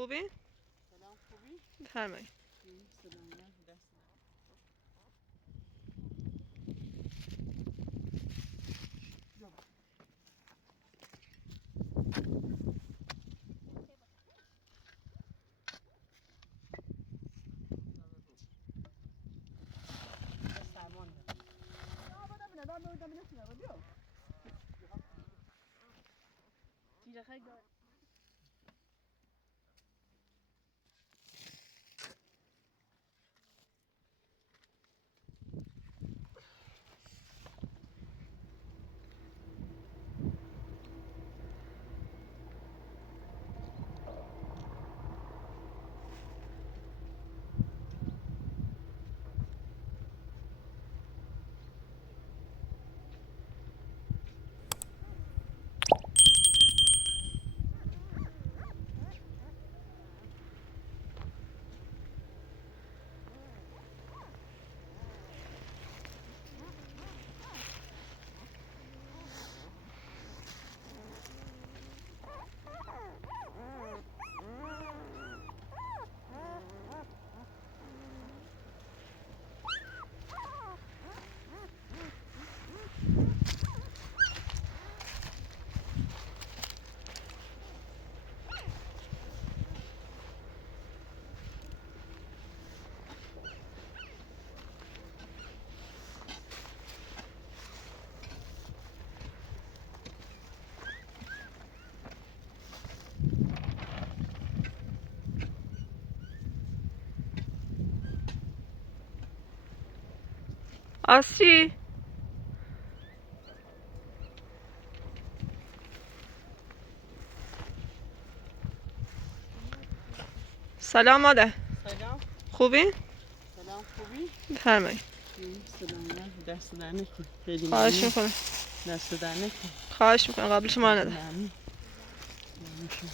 خوبی؟ سلام خوبی؟ بفرمایید. سلام دست سامان آسچی؟ سلام مادر. سلام خوبی؟ سلام خوبی؟ بفرمایید. سلام دست در نکن خیلی خواهش ممنون میکنم. دست در نکن خواهش میکنم قبل شما نده. ممنون ممنون شما.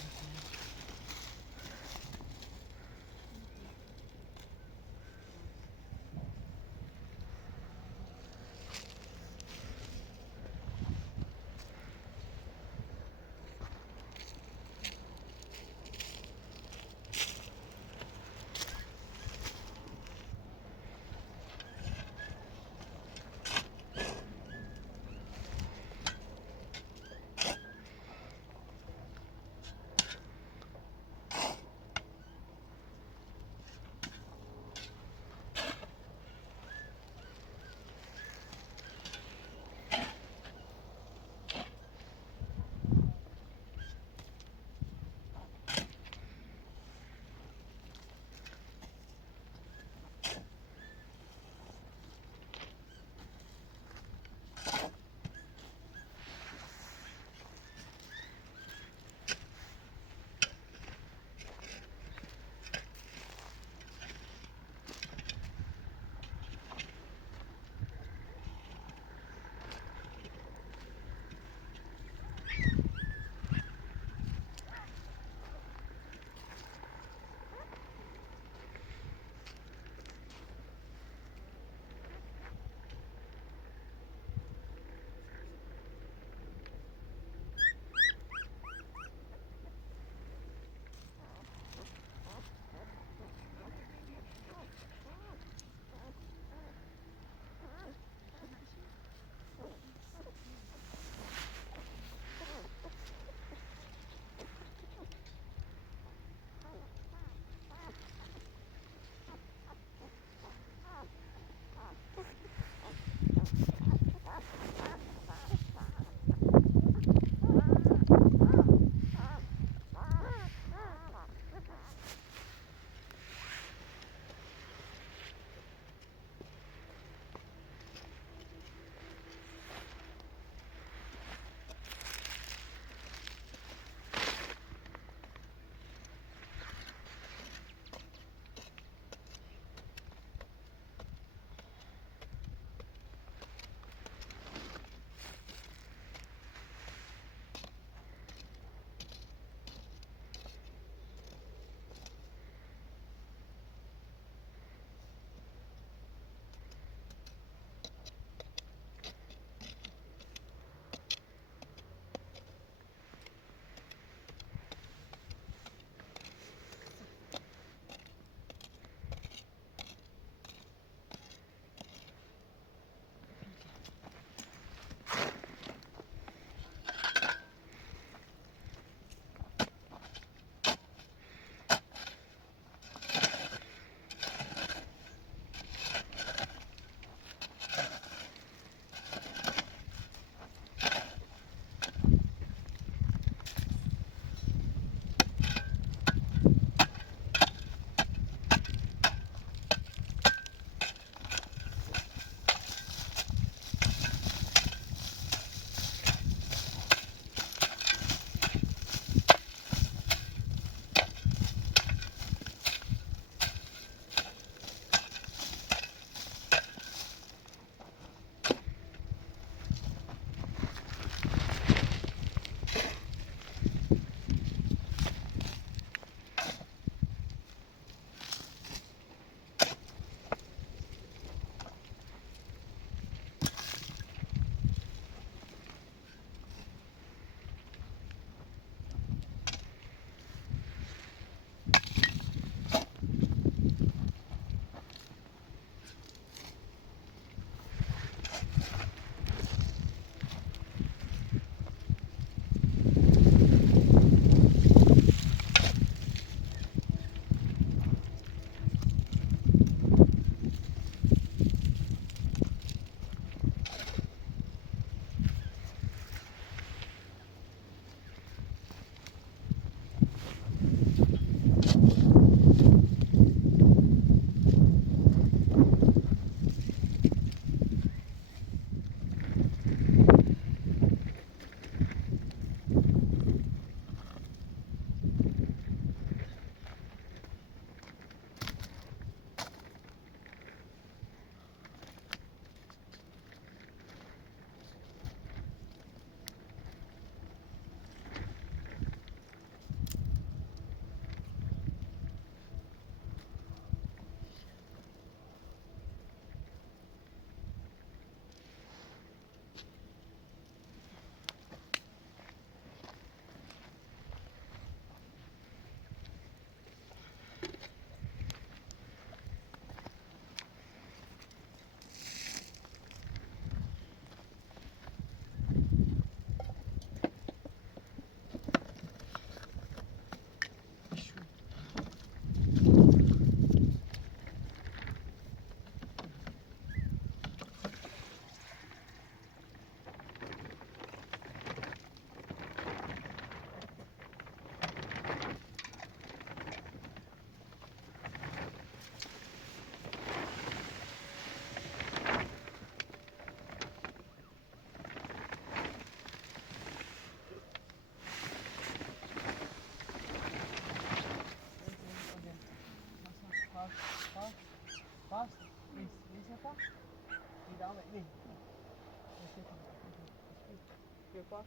pars.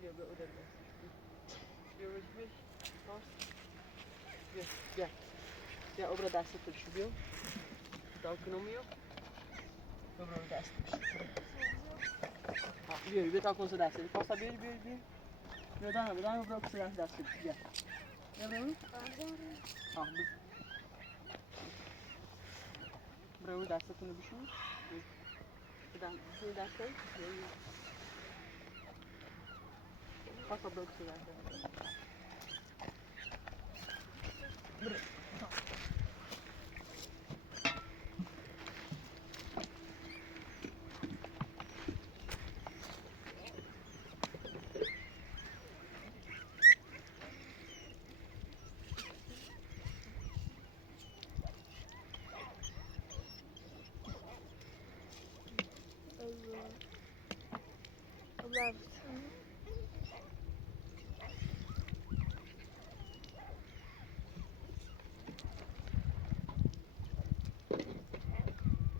Bia, bia, udah bia. Bia, bia, pars. Bia, bia. Bia, obra desta tudo subiu. Dá o que não meu. Obra desta. Bia, bia tá com essa desta. Ele passa bia, bia, bia. Bia, dá, obra com essa desta. Bia. Bia, bia. Ah, bia. Obra desta tudo bicho. Bia, desta. Passa obra com essa desta.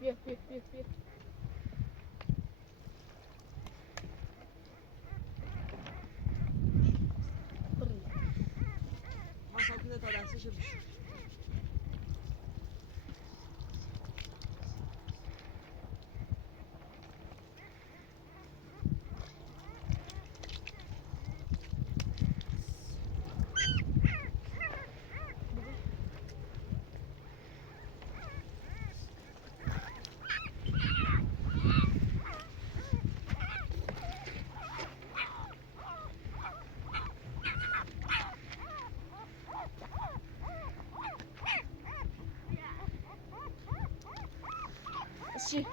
Bia, bia, bia, bia. Mas aqui dentro dessa já bicho. Assistir.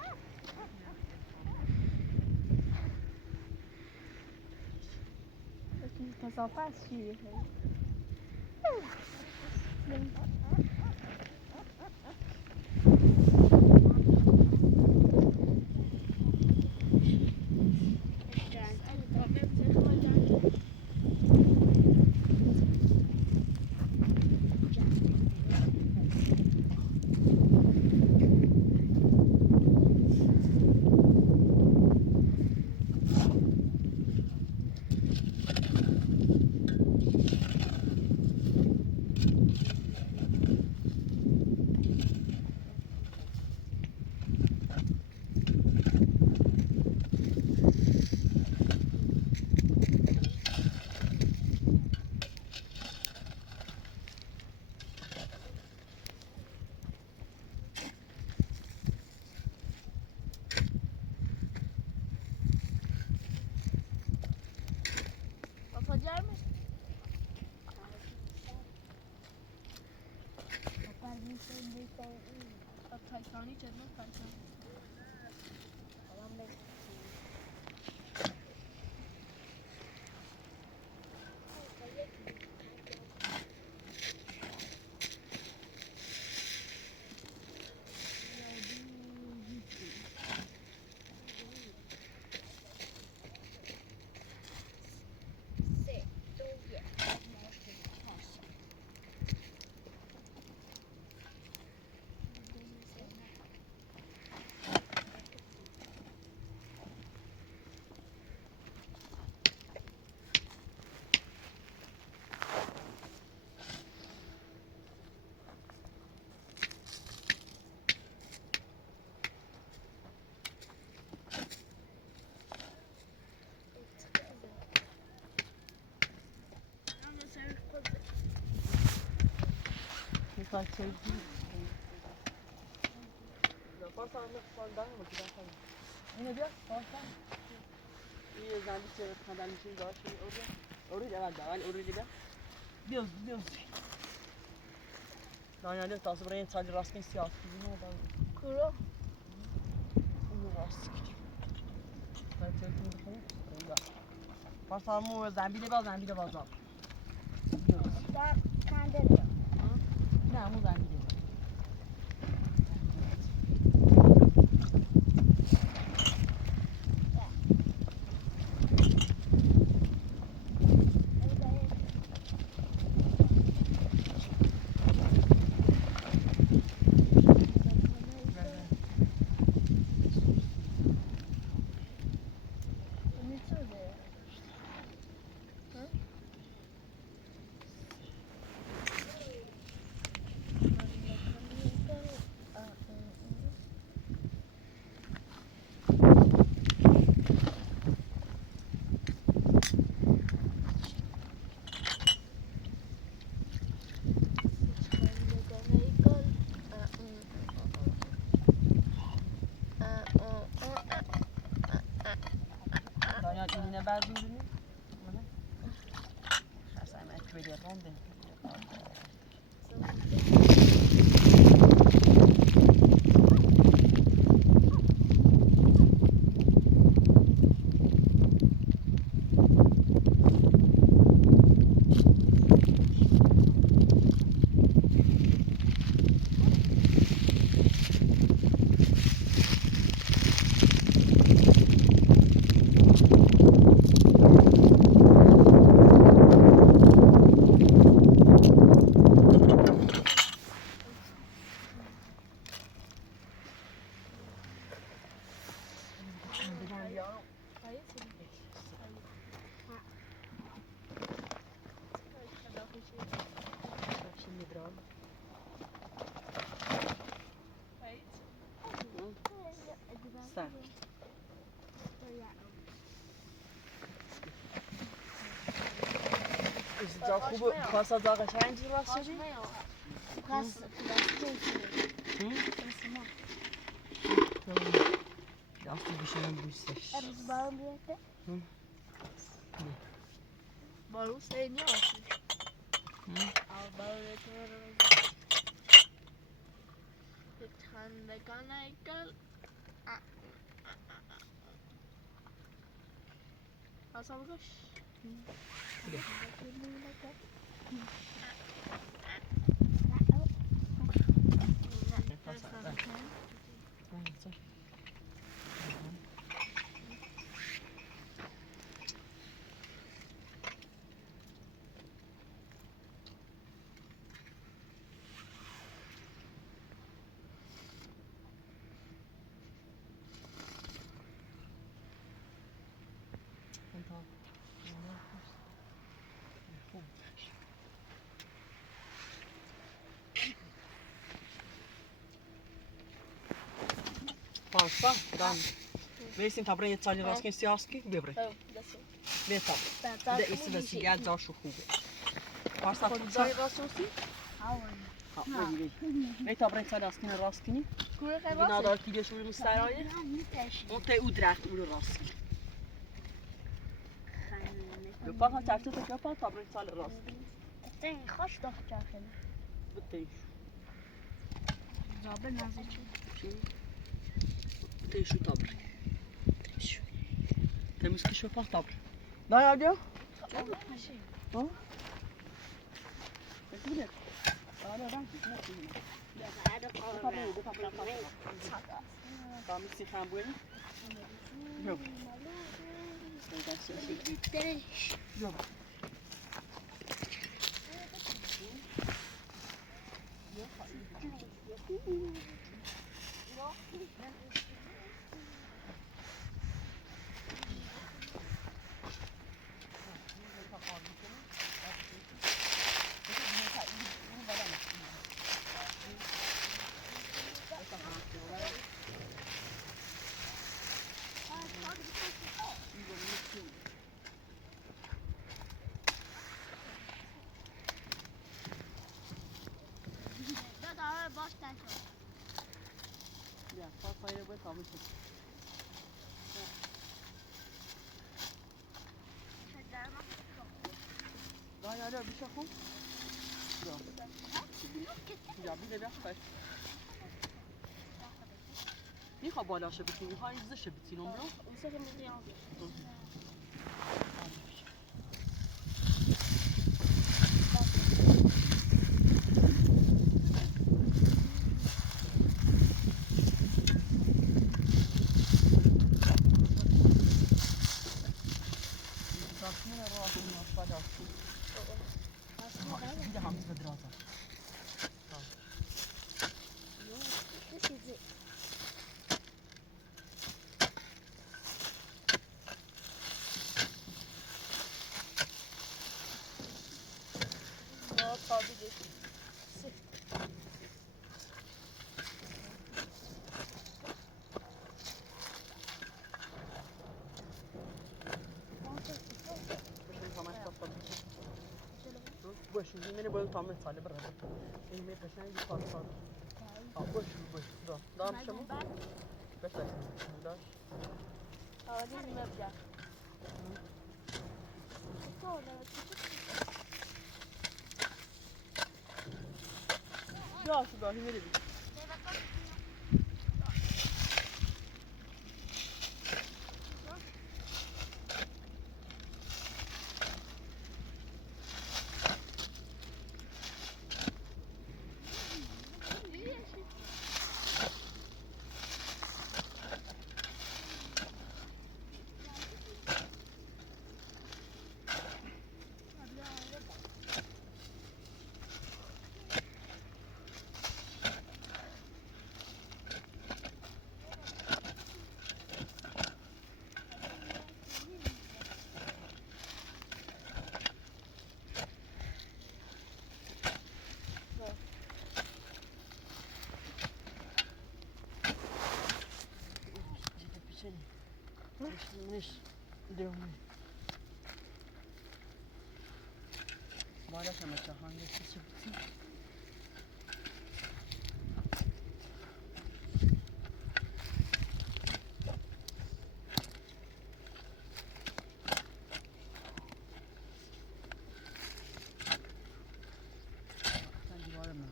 O casal tá assistindo. Yapacak mısın? Taytani çekme Taytani. Tá cheio de... Não posso falar, mas pode dar uma, que dá pra mim. Yine diyor, passa. İyi özellikle kadar bir şey daha şey oraya var da, oraya gider. Diyoruz. Daha yani tası buraya sadece rastgele siyah gibi ne oldu? Kuru. Onu rastgele. Ben çektim bunu. Orada. Passa mı zambile baz. Kandırıyor. Ne mu zambile. Is het al goed? Was dat al geschijnd was? Als die beschijnt is. Barulho sem nenhum. Al barulho que Alçalmış. Pasta, dan. Wees in tabren je tsalle raskin siaski, bebre. Beta. De is de sigaar zo goed. Pasta tsalle rasosi? Weet tabren tsalle raskin raskini. Bina da ki de şunu sarayı. O te udracht ur raski. Je pakt een taartje tot je pakt, dan brengt het ras. Het is een gastdagje. Beteş. Zaber nazıcı. Beteş şu tabr. Temiz ki şu pakt tabr. Ne yapıyor? Ha? Peki bir. Ana ben ne yapayım? Tamam, istiham bu. Yok. Yok. Ya, pasayla böyle kalmışım. Daha ya bir şey kom. Ya bir de bir şey. میخواه بالاشه بتونی میخواه ایزشه بتونی اون برو Olsa da bizi yazıyor. Saçma rahatım var fakat. Bir de hamız ve biraz var. This is it. Yapabilir. باش من باید تعمل ساله برای این می قشنگ بیشتر ساله. باش دام شما. بسه داش. Havaliz mebca. Ja, så bra. Hur är det? Bara sama tahan dia seperti. Sen var mı?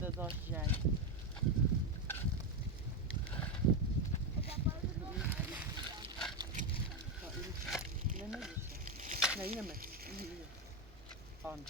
Da zor şey. Nej, nej, men. Fan.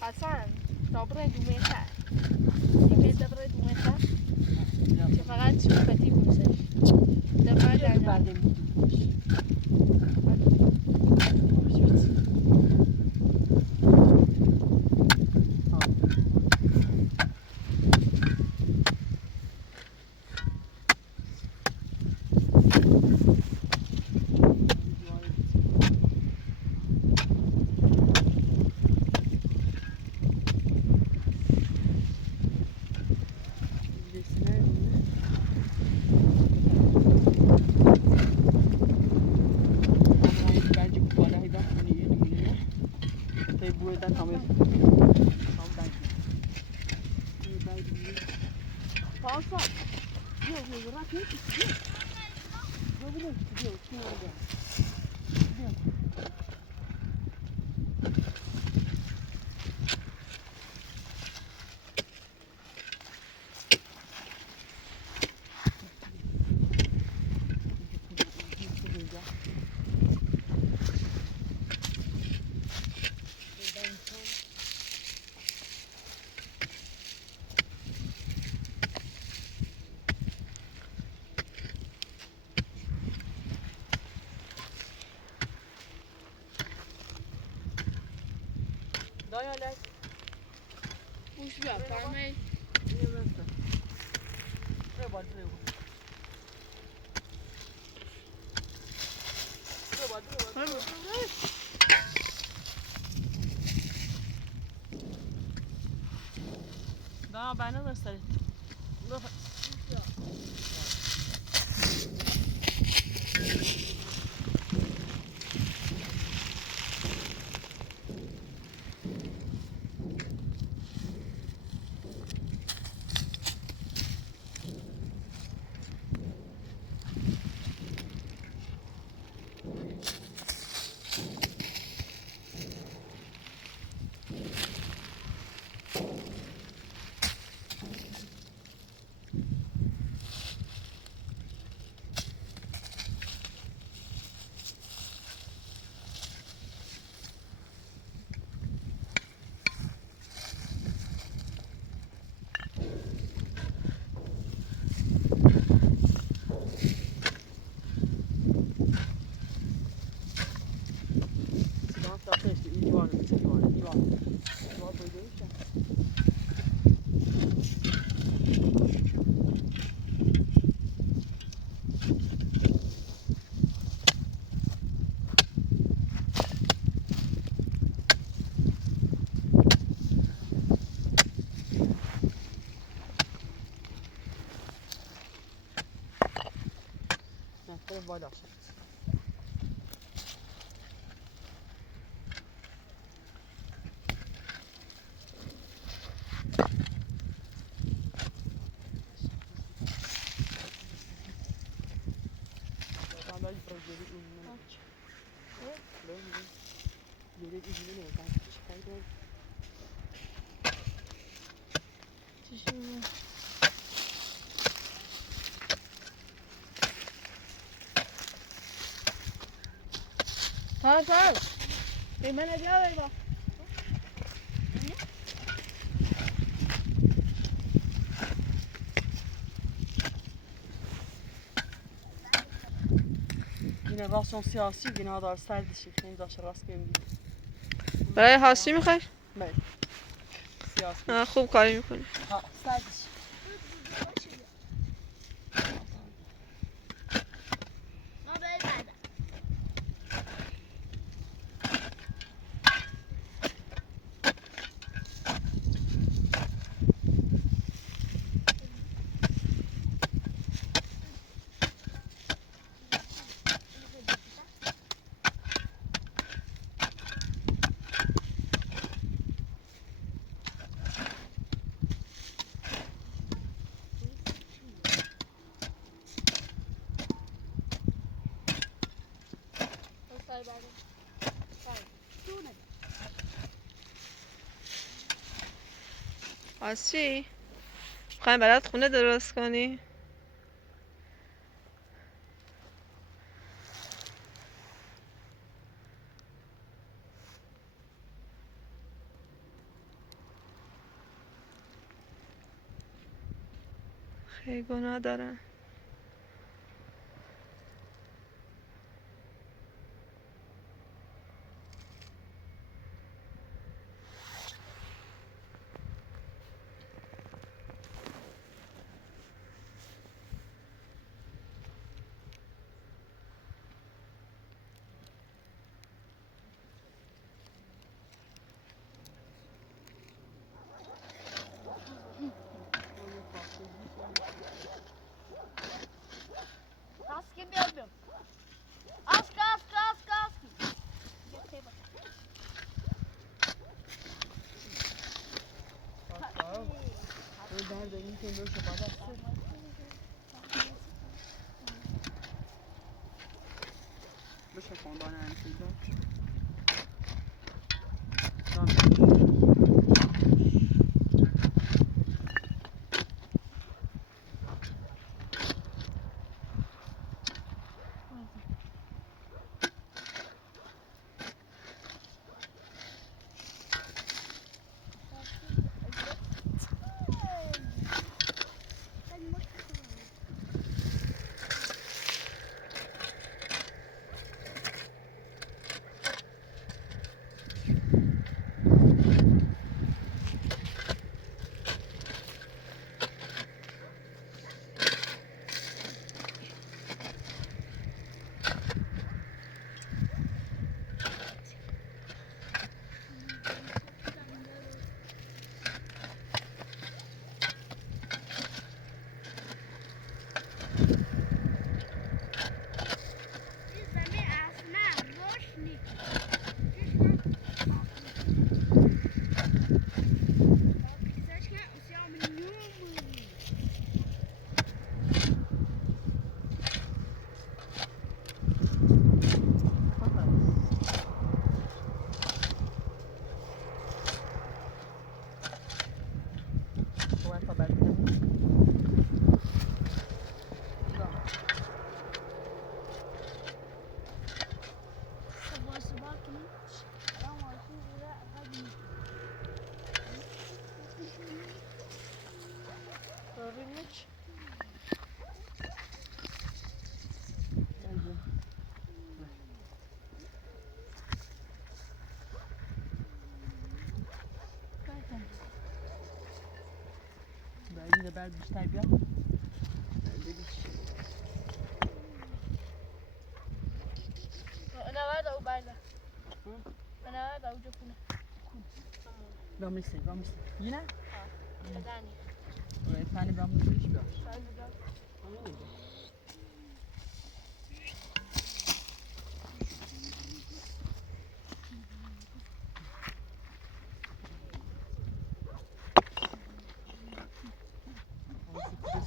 Hasan, dobra دومتر یه dobra دومتر که فقط شوفتی بوسش دفعه در بعد buradan tamam. Falsa. Yok yok rahat yok. Yok yok yok. Kim orada? Yok. Daj Alex. Už byla farmej. Treba. Da, ben de göstereyim. voilà. Là, il faut gérer une minute. Là, il y a des usines, on va pas Tamam tamam. Hemen hadi al bak. Yine rasyon siyasi yine daha sert dışı. Yine daha rast gelmiyor. برای حاسی میخوای؟ بله. سیاسی. خوب کاری میکنی. ها سر dışı. از چی؟ میخوایم برات خونه درست کنی؟ خیلی گناه دارن. Kask yapıyorum. Kask. Nerede? İlk önce böyle şapalar. بشه خاندان انسیدا Yine ben bir terbiye. Ana var da o bayla. Ana var da o cokuna. Ramlisi. Yine? Kazani. Evet, tane ramlisi iş bir.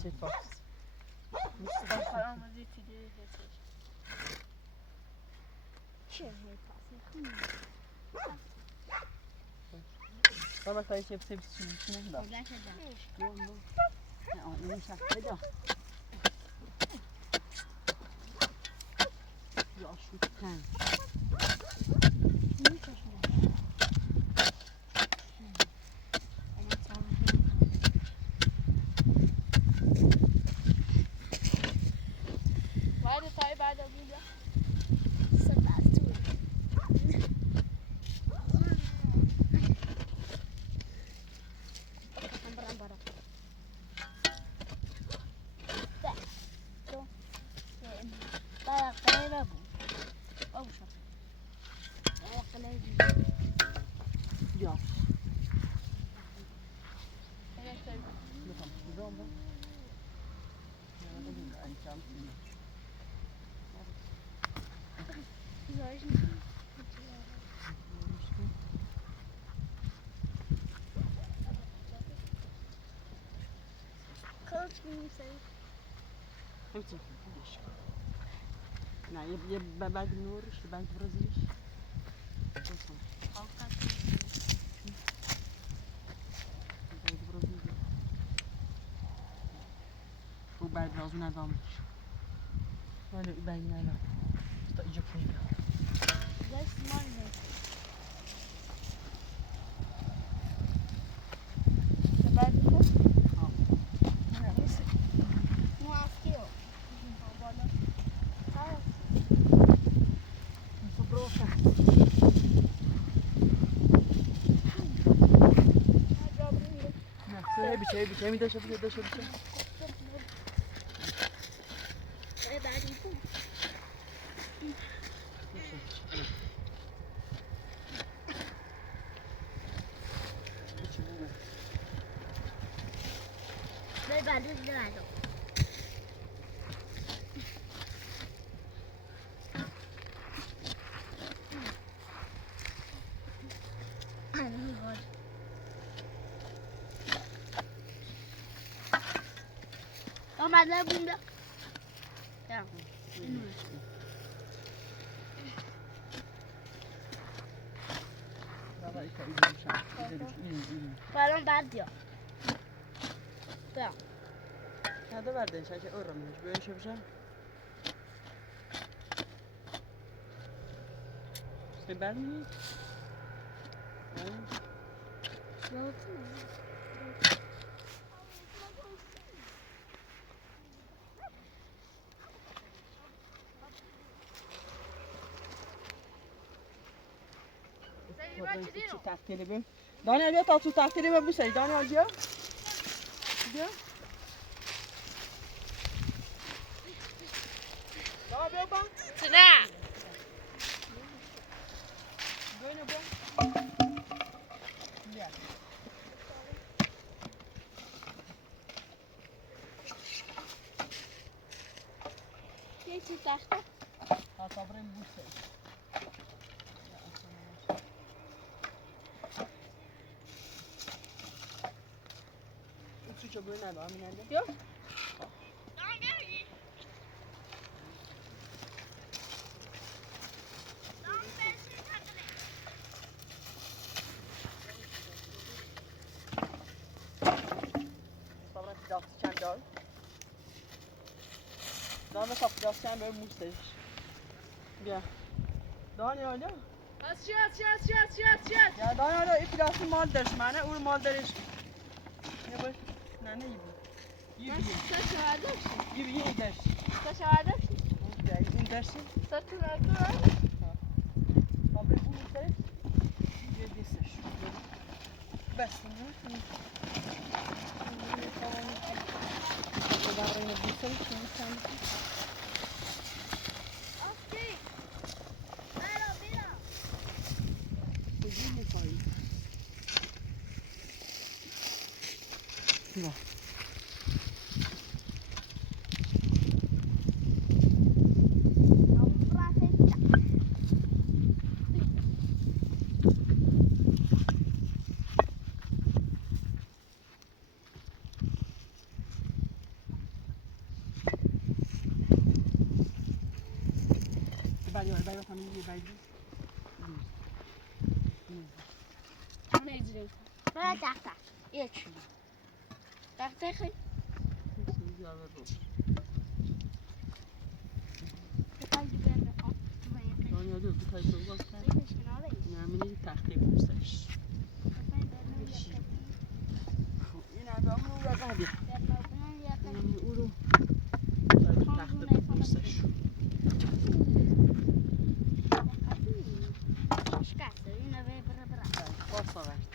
zit vast. Waarom zit hij dit het? Tje, hij past niet goed. Dan mag je even zien. Waar blijf je dan? Ja, nu zeg je dat. Ja, goed. Niet zo snel. En het zal waar de tijd bij de moeder? Zet daar toe. Ja. Nou, je bent bij de Noorders, je bent Brazilisch. Hoe bij het wel zo net anders. Maar nu ben je net wel. Dat is ook niet. Dat is mooi. De buitenop? Ja. Não aqui, ó. Een verbroken. Ja, zo heb je dat zo. É da gente. Nee, maar dit is eruit. Oh, maar dat moet ik. Ja. Waarom baat je? Ja. Ja, dat werd eens. Had je oren, dus wil je zo zeggen? Is het bij niet? Wat? Daniel, je had zo tachtig hebben bezig. Daniel, je? Ja? Daar ben je. Tina! Doe je nou? Ja. Je zit achter. Gaat al in boesten. Zoetje bij naar daar, meneer. Ja? Dat zijn dan. Dan dat zijn we moesten. Ja. Daniel, ja. Ja, Daniel, ik dacht een modders, man. Hoe modder is. Ja, maar. Nee, je bent. Saçı vardı. Je bent ders. Saçı vardı. Ja, je bent ders. Saçı vardı. Wat ben je goed ders? Je bent ders. Best, hè? We waren in het bussen. Oké. Mira, mira. Ja. برای همین یه بگی اون اجرایی کن برای تخته یک تخته خیلی دانیا دو تای تو باز کرد نمینی تخته بوسش این ادامه اون رو بگی او رو تخته بوسش باز آورد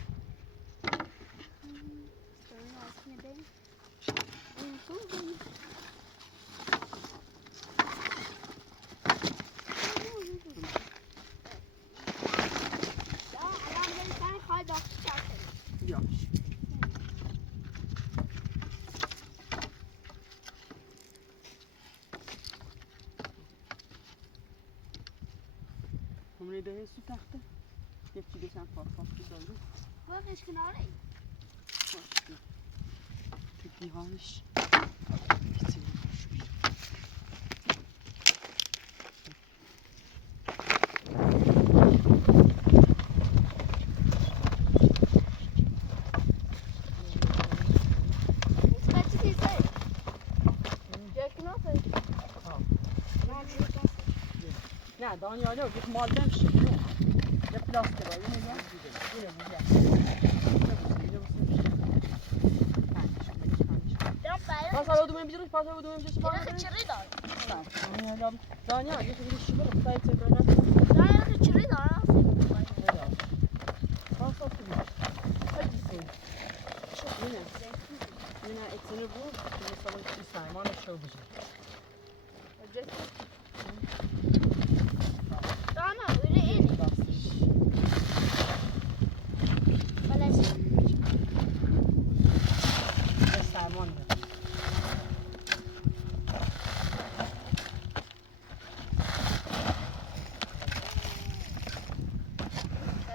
یا همونی ده سو تخته یک چی بسن پاک بزنده باقیش کناره تکی هایش نه دانیا نه یک مال نمیشه یه پلاستیک باید اینه باز حالا دومیم بیدروش باز حالا دومیم بیدروش باز چری دار دانیا یه خیلی شیبه رو بسایی چه کنم دار چری دار باز کنیم هایی سیم اینه اتنه بود مثلا این سایمان شو بشه دانا öyle iyi. Balas. سایمان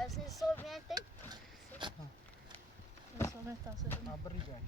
Sen sovyete. Sovyete asıl. Abriga.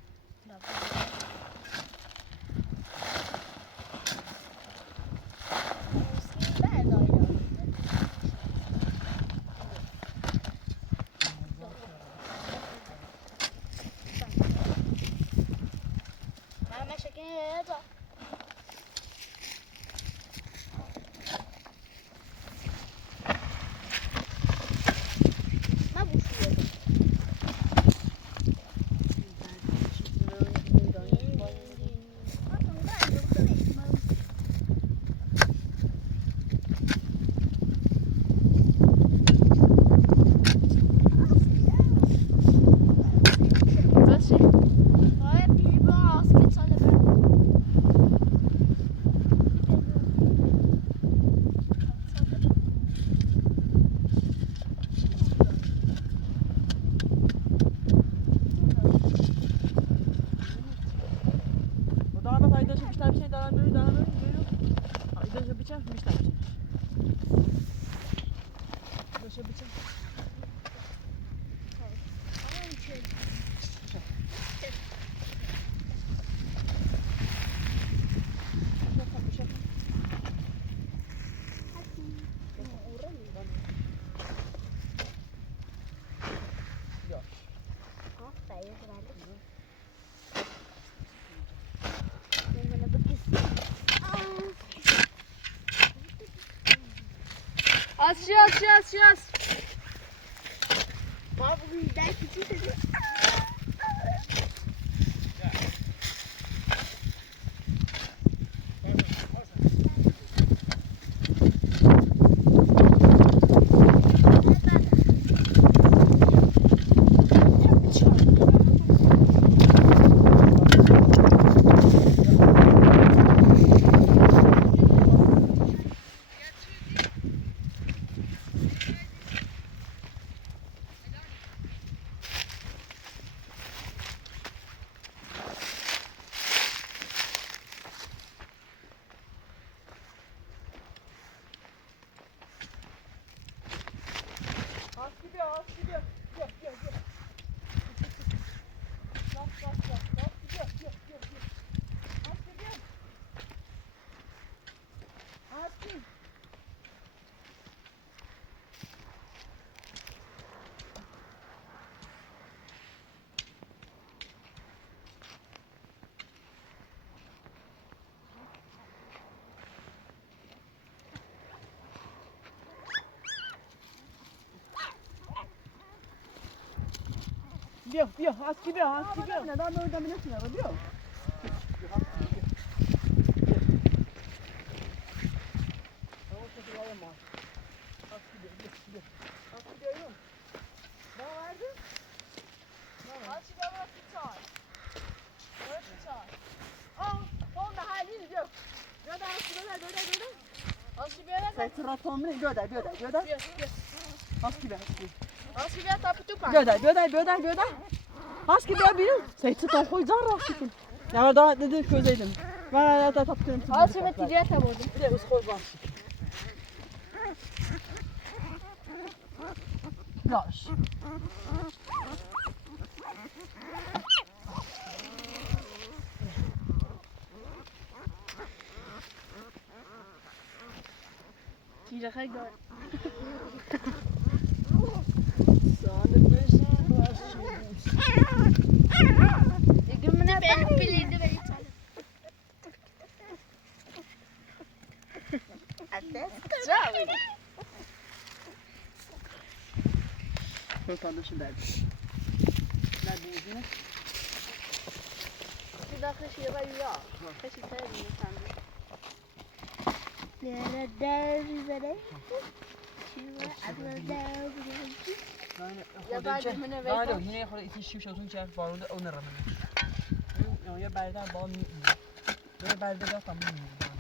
Сейчас. Baba bugün ders bitirdi. بیا هسکی بیا نه دام نمیتونه بیا Sätter tomlen, bjør deg. Haski bjør. Bjør deg. Haski bjør. Sätter tom koyacağım rahatsın. Ya da dedi közeydim. Ben da taptım. Haski bjør ticaret yapıyordum. Bir de uz koy var. Yaş. Ticaret gör. Gümüne benim piliydi ve ithal. Güzel. Kurtardışı derdi. Nerede yüzüne? Bir dakika şey var ya. Kaşı sayarım efendim. Nerede üzere? Ya بعد من بعد هنا خلاص يتشي شوتون شاف بارون اون رمنا یا بعدا با می یا بعدا دا تمام می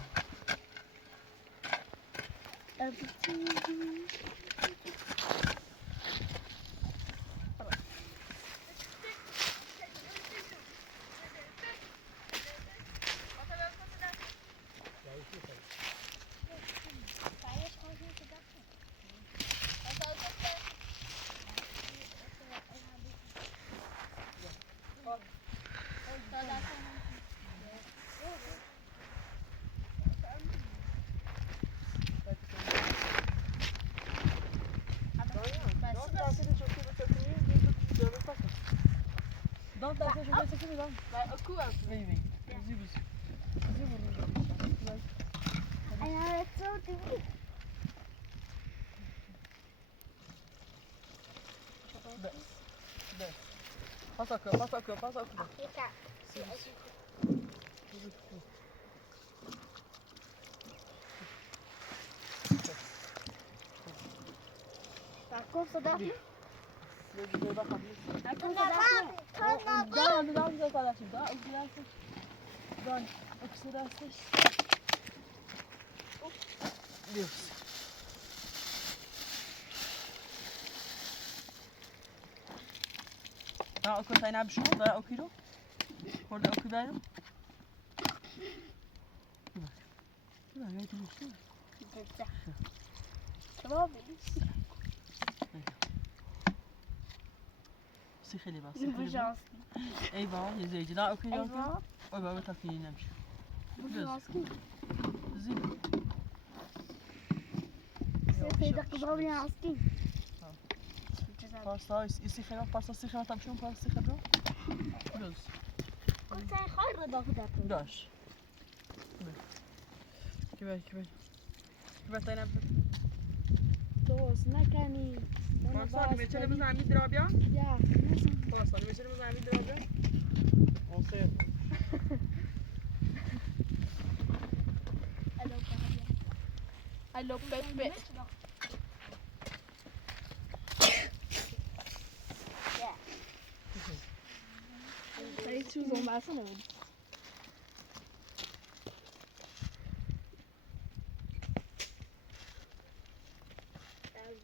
Dan daar zijn ze bezig dan. Maar ook cool. Nee. Zubus. En hij heeft zo te doen. Pas ook. Ja. Waar komt ze dat? Nou, ook zijn naar bezoek, daar ook hier op. Hoorde ook bij hem? Ja, weet je niet. Tamam mıyız? خیلی بس. Bu şans. Eyvah, izleyici. Daha okuyacağım. Eyvah. Oy baba taktiğini neymiş? Bu şans. Zil. Sevde kızım yansın. Parsa, istikhara, parsa istikhara tam şun parsa istikhara. Göz. Sen hayır da fıdatın. Daş. Kibar. Kibar tane. Dost nekani. Parsa meçelimiz hamid rabia. Ya. Parsa meçelimiz hamid rabia. Olsaydı. Alo Pepe. Saya cuma bahasa nama.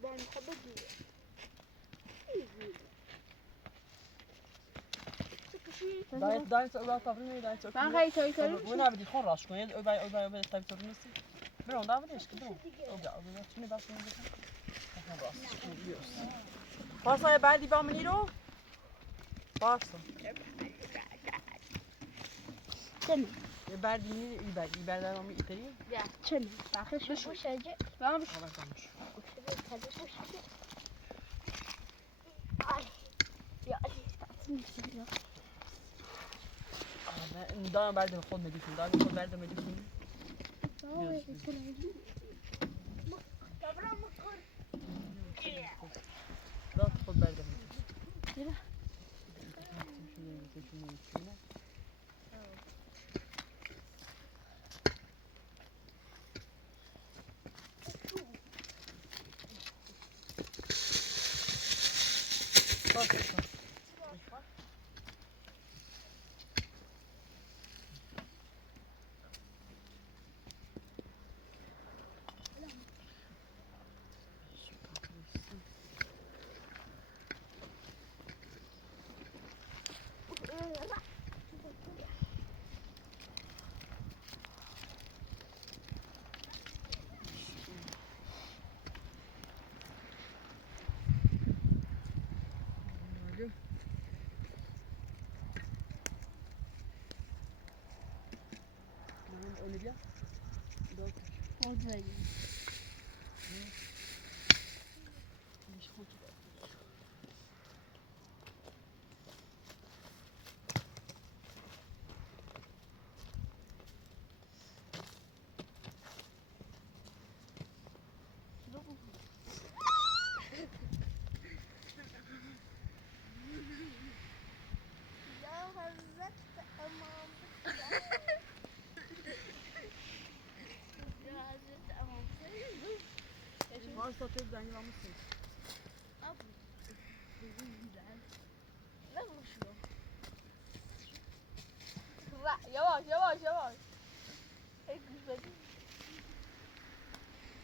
Ben kabul ediyorum. دايت اوبا تفرمي دايت اوبا Ben kayıt oytarım. وانا بدي خراش كون اوبا تايب تفرمسي برون دا بديش كده اوبا شنو بس خلاص بعدي بعمليرو باسا Tamam. بعدي بعد ما يتري Ya. Tamam. Bakın şu şeyce. tamam tamam Ay. Ya. Tatmin ya. دائما بعد ما خذ مديكم دائما بعد ما مديكم لا تاخذ بعد ما Köşünün üstüne. Bak. Alo. Olivia. Donc, Oldu. je crois qu'il va. Varsa tabii ben yılanmışsın. Yavaş yavaş yavaş. Hey güzel.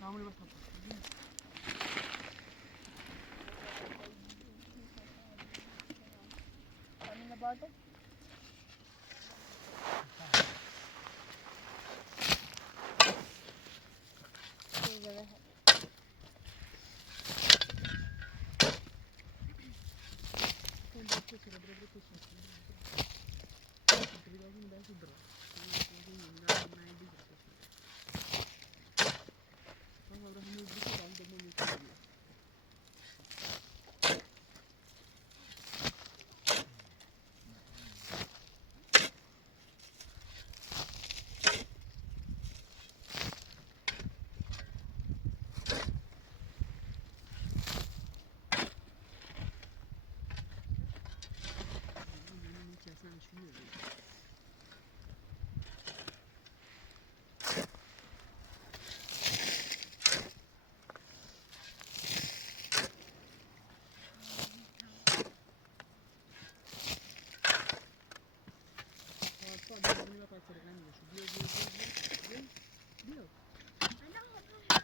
Tamam öyle bakalım. Anne bardak. Güzel. Sen de kesene, biraz kesene. Biraz daha hidra. Ahora es muy brutal, de muy bien.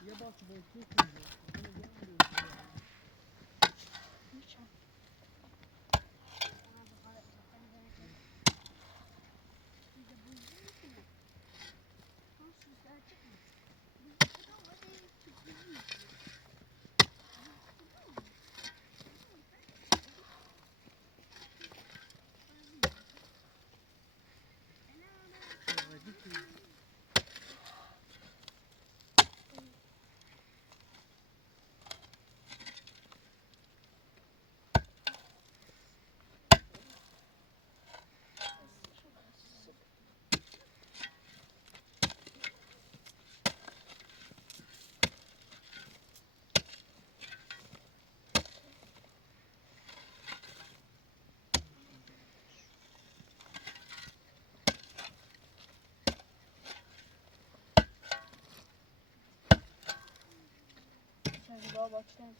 Я бачу, бо тут Sen daha başlar mısın?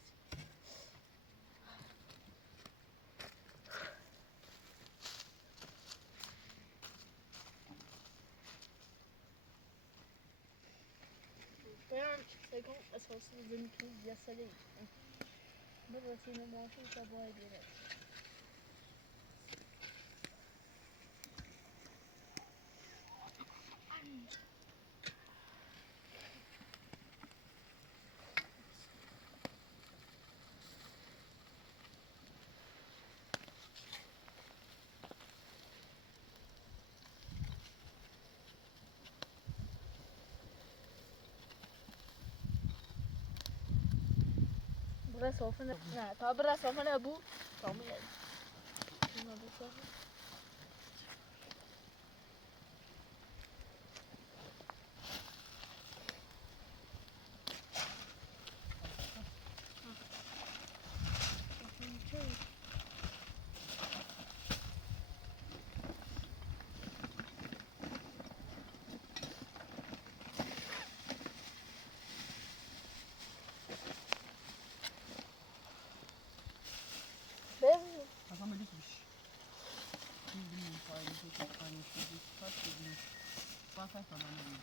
C'est con, parce qu'on se donne plus bien salé. Mais voici le manger, ça va être bien. Burası sofra. Ha, ta burası sofra bu. Tamam ya. Şuna bir sofra. Kanka falan değil.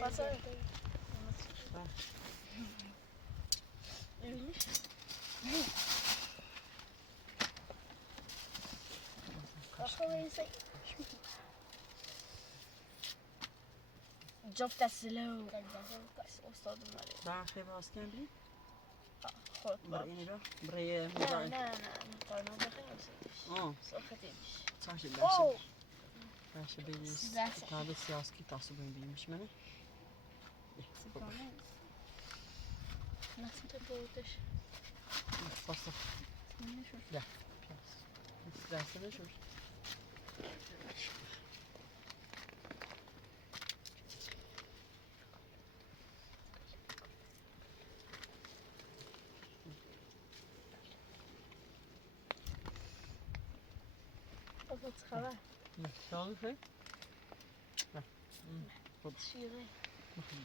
Passa. جفت السلو استاذ مالي Daar geven we als camping. خود برای اینی را برای نه مزارع. نه نه مقارنه بخیر آه صفتش باشه اوه باشه بیلیست. Derse. کتاب سیاسی که تاسو بیمیش منه. nasıl da boğulmuş Pasta. ne şu Dersene şur. Of wat gaan Ne? Tamam mı? we? Şirin. Bakın.